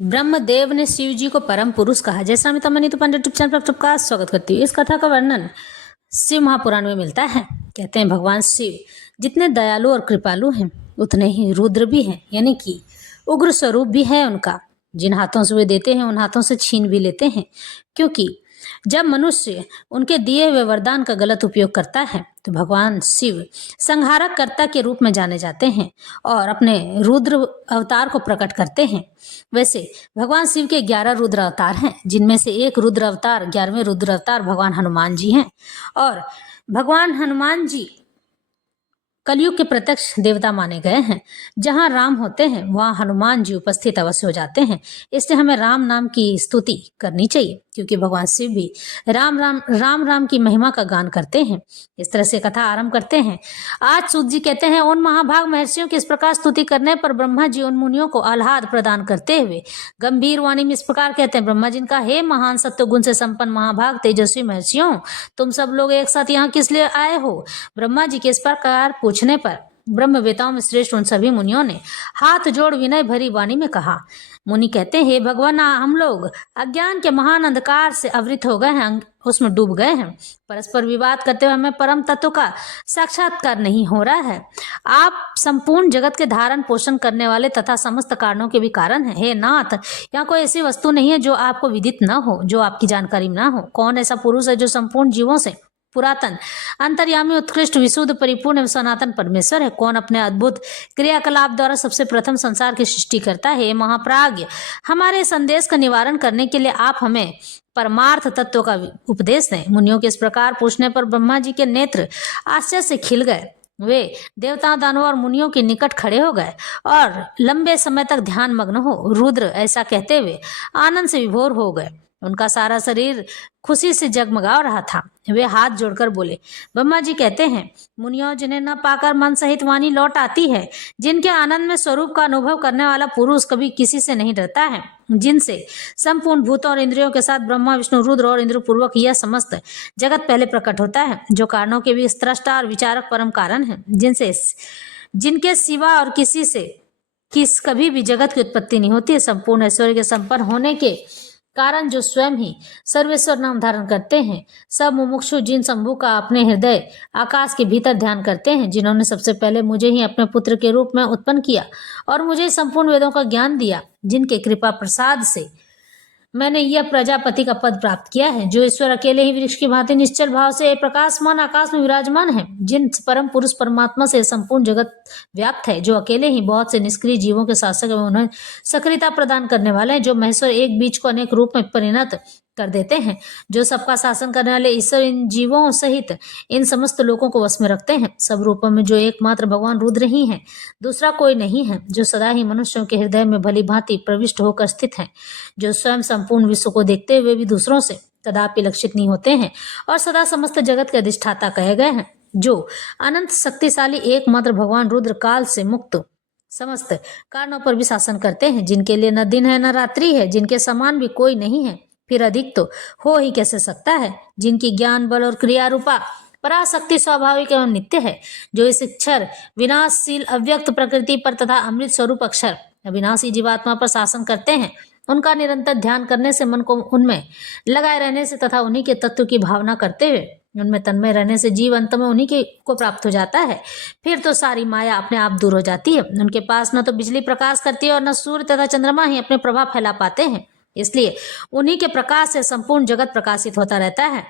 ब्रह्मदेव ने शिव जी को परम पुरुष कहा। जय श्री राम। मैं नीतू पांडे यूट्यूब चैनल पर आप सबका स्वागत करती हूँ। इस कथा का वर्णन शिव महापुराण में मिलता है। कहते हैं भगवान शिव जितने दयालु और कृपालु हैं उतने ही रुद्र भी हैं, यानी कि उग्र स्वरूप भी है उनका। जिन हाथों से वे देते हैं उन हाथों से छीन भी लेते हैं, क्योंकि जब मनुष्य उनके दिए हुए वरदान का गलत उपयोग करता है तो भगवान शिव संहारक कर्ता के रूप में जाने जाते हैं और अपने रुद्र अवतार को प्रकट करते हैं। वैसे भगवान शिव के 11 रुद्र अवतार हैं, जिनमें से एक रुद्र अवतार 11वें रुद्र अवतार भगवान हनुमान जी हैं। और भगवान हनुमान जी कलयुग के प्रत्यक्ष देवता माने गए हैं। जहाँ राम होते हैं वहाँ हनुमान जी उपस्थित अवश्य हो जाते हैं। इसलिए हमें राम नाम की स्तुति करनी चाहिए, क्योंकि भगवान शिव भी राम राम राम राम की महिमा का गान करते हैं। इस तरह से कथा आरंभ करते हैं। आज सूत जी कहते हैं, उन महाभाग महर्षियों की इस प्रकार स्तुति करने पर ब्रह्मा जी उन मुनियों को आह्लाद प्रदान करते हुए गंभीर वाणी में इस प्रकार कहते हैं। ब्रह्मा जी का, हे महान सत्व गुण से संपन्न महाभाग तेजस्वी महर्षियों, तुम सब लोग एक साथ यहाँ किस लिए आए हो? ब्रह्मा जी के इस प्रकार पूछने पर ब्रह्मवेताओं में श्रेष्ठ उन सभी मुनियों ने हाथ जोड़ विनय भरी वाणी में कहा। मुनि कहते हैं, हे भगवान, हम लोग अज्ञान के महान अंधकार से आवृत हो गए हैं, उसमें डूब गए हैं। परस्पर विवाद करते हुए हमें परम तत्व का साक्षात्कार नहीं हो रहा है। आप संपूर्ण जगत के धारण पोषण करने वाले तथा समस्त कारणों के भी कारण हैं। हे नाथ, यहाँ कोई ऐसी वस्तु नहीं है जो आपको विदित न हो, जो आपकी जानकारी न हो। कौन ऐसा पुरुष है जो संपूर्ण जीवों से पुरातन अंतर्यामी उत्कृष्ट विशुद्ध परिपूर्ण एवं सनातन परमेश्वर है? कौन अपने अद्भुत क्रियाकलाप द्वारा सबसे प्रथम संसार की सृष्टि करता है? महाप्राज्ञ, हमारे संदेश का निवारण करने के लिए आप हमें परमार्थ तत्व का उपदेश दें। मुनियों के इस प्रकार पूछने पर ब्रह्मा जी के नेत्र आश्चर्य से खिल गए। वे देवताओं, दानवों और मुनियों के निकट खड़े हो गए और लंबे समय तक ध्यान मग्न हो रुद्र ऐसा कहते हुए आनंद से विभोर हो गए। उनका सारा शरीर खुशी से जगमगा रहा था। वे हाथ जोड़कर बोले। ब्रह्मा जी कहते हैं, मुनियों, जिन्हें न पाकर मन सहित वाणी लौट आती है, जिनके आनंद में स्वरूप का अनुभव करने वाला पुरुष कभी किसी से नहीं डरता है, जिनसे संपूर्ण भूतों और इंद्रियों के साथ ब्रह्मा विष्णु रुद्र और इंद्र पूर्वक यह समस्त जगत पहले प्रकट होता है, जो कारणों के भी स्रष्टा और विचारक परम कारण है, जिनके सिवा और किसी से कभी भी जगत की उत्पत्ति नहीं होती है। संपूर्ण ऐश्वर्य के संपन्न होने के कारण जो स्वयं ही सर्वेश्वर नाम धारण करते हैं, सब मुमुक्षु जिन शंभु का अपने हृदय आकाश के भीतर ध्यान करते हैं, जिन्होंने सबसे पहले मुझे ही अपने पुत्र के रूप में उत्पन्न किया और मुझे संपूर्ण वेदों का ज्ञान दिया, जिनके कृपा प्रसाद से मैंने यह प्रजापति का पद प्राप्त किया है, जो ईश्वर अकेले ही वृक्ष की भांति निश्चल भाव से प्रकाशमान आकाश में विराजमान है, जिन परम पुरुष परमात्मा से संपूर्ण जगत व्याप्त है, जो अकेले ही बहुत से निष्क्रिय जीवों के शासक एवं उन्हें सक्रियता प्रदान करने वाले हैं, जो महेश्वर एक बीज को अनेक रूप में परिणत कर देते हैं, जो सबका शासन करने वाले ईश्वर इन जीवों सहित इन समस्त लोगों को वश में रखते हैं। सब रूपों में जो एकमात्र भगवान रुद्र ही हैं, दूसरा कोई नहीं है, जो सदा ही मनुष्यों के हृदय में भली भांति प्रविष्ट होकर स्थित हैं, जो स्वयं संपूर्ण विश्व को देखते हुए भी दूसरों से कदापि लक्षित नहीं होते हैं और सदा समस्त जगत के अधिष्ठाता कहे गए हैं, जो अनंत शक्तिशाली एकमात्र भगवान रुद्र काल से मुक्त समस्त कारणों पर भी शासन करते हैं, जिनके लिए न दिन है न रात्रि है, जिनके समान भी कोई नहीं है, फिर अधिक तो हो ही कैसे सकता है, जिनकी ज्ञान बल और क्रिया रूपा पराशक्ति स्वाभाविक एवं नित्य है, जो इस अक्षर विनाशशील अव्यक्त प्रकृति पर तथा अमृत स्वरूप अक्षर अविनाशी जीवात्मा पर शासन करते हैं। उनका निरंतर ध्यान करने से, मन को उनमें लगाए रहने से तथा उन्हीं के तत्व की भावना करते हुए उनमें तन्मय रहने से जीव अंत में उन्हीं के को प्राप्त हो जाता है। फिर तो सारी माया अपने आप दूर हो जाती है। उनके पास न तो बिजली प्रकाश करती है और न सूर्य तथा चंद्रमा ही अपने प्रभाव फैला पाते हैं, इसलिए उन्हीं के प्रकाश से संपूर्ण जगत प्रकाशित होता रहता है।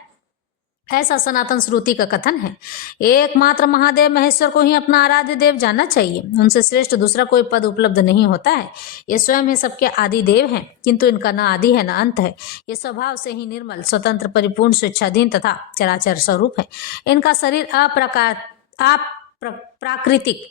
ऐसा सनातन श्रुति का कथन है। एकमात्र महादेव महेश्वर को ही अपना आराध्य देव जानना चाहिए। उनसे श्रेष्ठ दूसरा कोई पद उपलब्ध नहीं होता है। ये स्वयं ही सबके आदि देव हैं, किंतु इनका न आदि है न अंत है। ये स्वभाव से ही निर्मल, स्वतंत्र, परिपूर्ण, स्वेच्छाधीन तथा चराचर स्वरूप है। इनका शरीर प्राकृतिक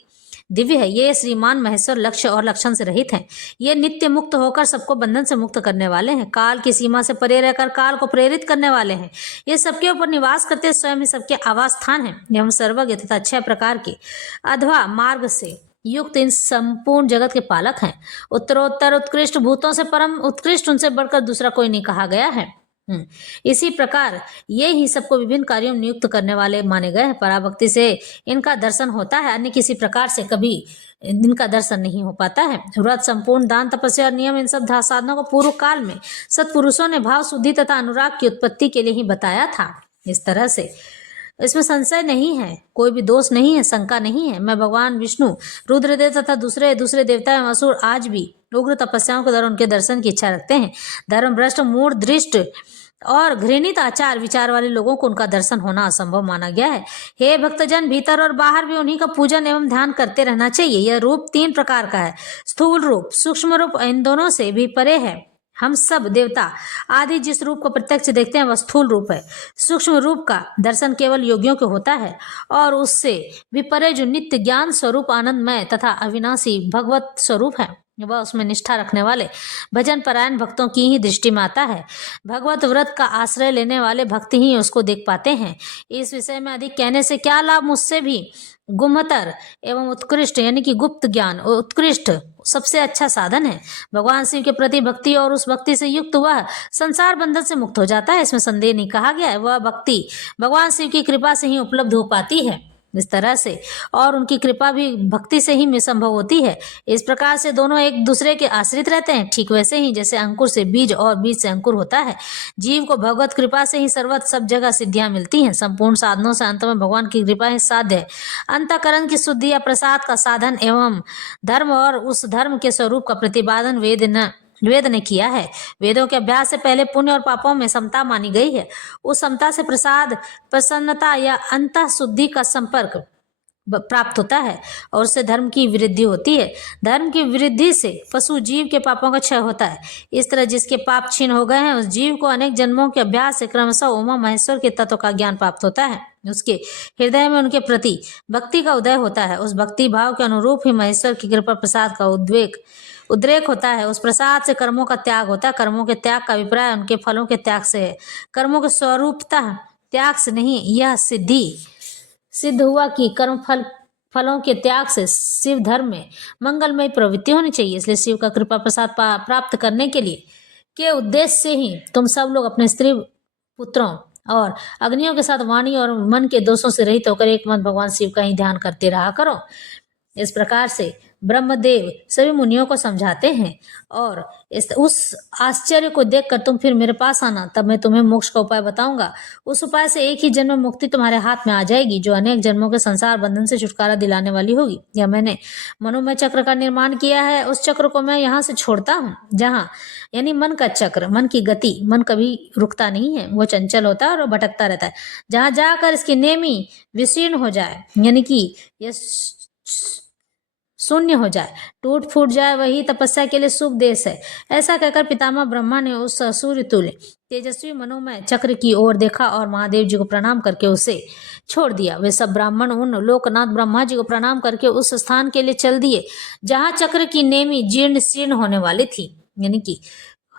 दिव्य है। ये श्रीमान महेश्वर लक्ष्य और लक्षण से रहित हैं। ये नित्य मुक्त होकर सबको बंधन से मुक्त करने वाले हैं। काल की सीमा से परे रहकर काल को प्रेरित करने वाले हैं। ये सबके ऊपर निवास करते स्वयं ही सबके आवास स्थान है। एवं सर्वज्ञ तथा 6 प्रकार के अथवा मार्ग से युक्त इन संपूर्ण जगत के पालक हैं। उत्तरोत्तर उत्कृष्ट भूतों से परम उत्कृष्ट, उनसे बढ़कर दूसरा कोई नहीं कहा गया है। इसी प्रकार ये ही सबको विभिन्न कार्यों में नियुक्त करने वाले माने गए हैं। पराभक्ति से इनका दर्शन होता है, अन्य किसी प्रकार से कभी इनका दर्शन नहीं हो पाता है। व्रत, संपूर्ण दान, तपस्या और नियम, इन सब साधनों को पूर्व काल में सत्पुरुषों ने भाव शुद्धि तथा अनुराग की उत्पत्ति के लिए ही बताया था। इस तरह से इसमें संशय नहीं है, कोई भी दोष नहीं है, शंका नहीं है। मैं भगवान विष्णु, रुद्रदेव तथा दूसरे देवता एवं असुर आज भी उग्र तपस्याओं के द्वारा उनके दर्शन की इच्छा रखते हैं। धर्म भ्रष्ट, मूढ़, दृष्ट और घृणित आचार विचार वाले लोगों को उनका दर्शन होना असंभव माना गया है। हे भक्तजन, भीतर और बाहर भी उन्हीं का पूजन एवं ध्यान करते रहना चाहिए। यह रूप 3 प्रकार का है, स्थूल रूप, सूक्ष्म रूप, इन दोनों से भी परे है। हम सब देवता आदि जिस रूप को प्रत्यक्ष देखते हैं वह स्थूल रूप है। सूक्ष्म रूप का दर्शन केवल योगियों को होता है और उससे विपरे जो नित्य ज्ञान स्वरूप, आनंदमय तथा अविनाशी भगवत स्वरूप है, वह उसमें निष्ठा रखने वाले भजन परायण भक्तों की ही दृष्टि में आता है। भगवत व्रत का आश्रय लेने वाले भक्त ही उसको देख पाते हैं। इस विषय में अधिक कहने से क्या लाभ, मुझसे भी गुमतर एवं उत्कृष्ट यानी कि गुप्त ज्ञान उत्कृष्ट सबसे अच्छा साधन है। भगवान शिव के प्रति भक्ति और उस भक्ति से युक्त वह संसार बंधन से मुक्त हो जाता है, इसमें संदेह नहीं। कहा गया है वह भक्ति भगवान शिव की कृपा से ही उपलब्ध हो पाती है इस तरह से, और उनकी कृपा भी भक्ति से ही संभव होती है। इस प्रकार से दोनों एक दूसरे के आश्रित रहते हैं, ठीक वैसे ही जैसे अंकुर से बीज और बीज से अंकुर होता है। जीव को भगवत कृपा से ही सर्वत्र सब जगह सिद्धियां मिलती हैं। संपूर्ण साधनों से अंत में भगवान की कृपा ही साध्य है। अंतःकरण की शुद्धि या प्रसाद का साधन एवं धर्म और उस धर्म के स्वरूप का प्रतिपादन वेद ने किया है। वेदों के अभ्यास से पहले पुण्य और पापों में समता मानी गई है। उस समता से प्रसाद, प्रसन्नता या अंतः शुद्धि का संपर्क प्राप्त होता है और उससे धर्म की वृद्धि होती है। धर्म की वृद्धि से पशु जीव के पापों का क्षय होता है। इस तरह जिसके पाप क्षीण हो गए हैं उस जीव को अनेक जन्मों के अभ्यास से क्रमशः उमा महेश्वर के तत्व का ज्ञान प्राप्त होता है। उसके हृदय में उनके प्रति भक्ति का उदय होता है। उस भक्ति भाव के अनुरूप ही महेश्वर की कृपा प्रसाद का उद्रेक होता है। उस प्रसाद से कर्मों का त्याग होता है। कर्मों के त्याग का अभिप्राय उनके फलों के त्याग से है, कर्मों के स्वरूपतः त्याग से नहीं। यह सिद्ध हुआ कि कर्म फलों के त्याग से शिव धर्म में मंगलमय प्रवृत्ति होनी चाहिए। इसलिए शिव का कृपा प्रसाद प्राप्त करने के उद्देश्य से ही तुम सब लोग अपने स्त्री पुत्रों और अग्नियों के साथ वाणी और मन के दोषों से रहित होकर एक मन भगवान शिव का ही ध्यान करते रहा करो। इस प्रकार से ब्रह्मदेव सभी मुनियों को समझाते हैं और उस आश्चर्य को देखकर तुम फिर मेरे पास आना, तब मैं तुम्हें मोक्ष का उपाय बताऊंगा। उस उपाय से एक ही जन्म में मुक्ति तुम्हारे हाथ में आ जाएगी, जो अनेक जन्मों के संसार बंधन से छुटकारा दिलाने वाली होगी। यह मैंने मनोमय चक्र का निर्माण किया है। उस चक्र को मैं यहाँ से छोड़ता हूँ, जहाँ यानी मन का चक्र, मन की गति, मन कभी रुकता नहीं है, वो चंचल होता है और वो भटकता रहता है। जहाँ जाकर इसकी नेमी विशीर्ण हो जाए, यानी कि यह शून्य हो जाए, टूट फूट जाए, वही तपस्या के लिए शुभ देश है। ऐसा कहकर पितामह ब्रह्मा ने उस सूर्य तुल्य तेजस्वी मनोमय चक्र की ओर देखा और महादेव जी को प्रणाम करके उसे छोड़ दिया। वे सब ब्राह्मण उन लोकनाथ ब्रह्मा जी को प्रणाम करके उस स्थान के लिए चल दिए जहाँ चक्र की नेमी जीर्ण शीर्ण होने वाली थी, यानी कि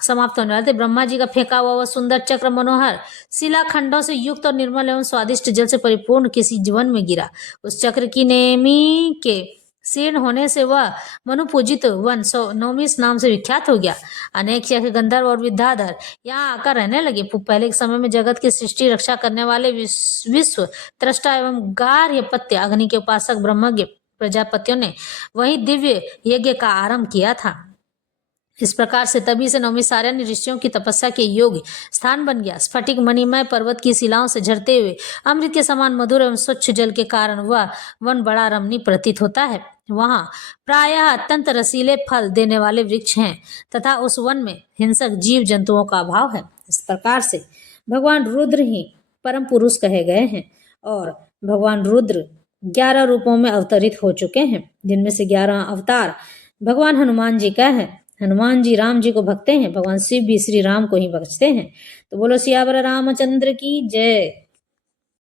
समाप्त होने वाले थे। ब्रह्मा जी का फेंका हुआ वह सुंदर चक्र मनोहर शिलाखंडों से युक्त और निर्मल एवं स्वादिष्ट जल से परिपूर्ण किसी वन में गिरा। उस चक्र की नेमी के शीर्ण होने से वह मनुपूजित वन 9 नाम से विख्यात हो गया। अनेक यक्ष, गंधर्व और विद्याधर यहाँ आकर रहने लगे। पहले के समय में जगत की सृष्टि रक्षा करने वाले विश्व त्रष्टा एवं गार्हपत्य अग्नि के उपासक ब्रह्मज्ञ प्रजापतियों ने वही दिव्य यज्ञ का आरंभ किया था। इस प्रकार से तभी से नौमिसारण्य ऋषियों की तपस्या के योग्य स्थान बन गया। स्फटिक मणिमय पर्वत की शिलाओं से झरते हुए अमृत के समान मधुर एवं स्वच्छ जल के कारण वह वन बड़ा रमणीय प्रतीत होता है। वहां प्रायः अत्यंत रसीले फल देने वाले वृक्ष हैं तथा उस वन में हिंसक जीव जंतुओं का अभाव है। इस प्रकार से भगवान रुद्र ही परम पुरुष कहे गए हैं और भगवान रुद्र 11 रूपों में अवतरित हो चुके हैं, जिनमें से 11 अवतार भगवान हनुमान जी का है। हनुमान जी राम जी को भगते हैं, भगवान शिव भी श्री राम को ही भजते हैं। तो बोलो सियावर रामचंद्र की जय।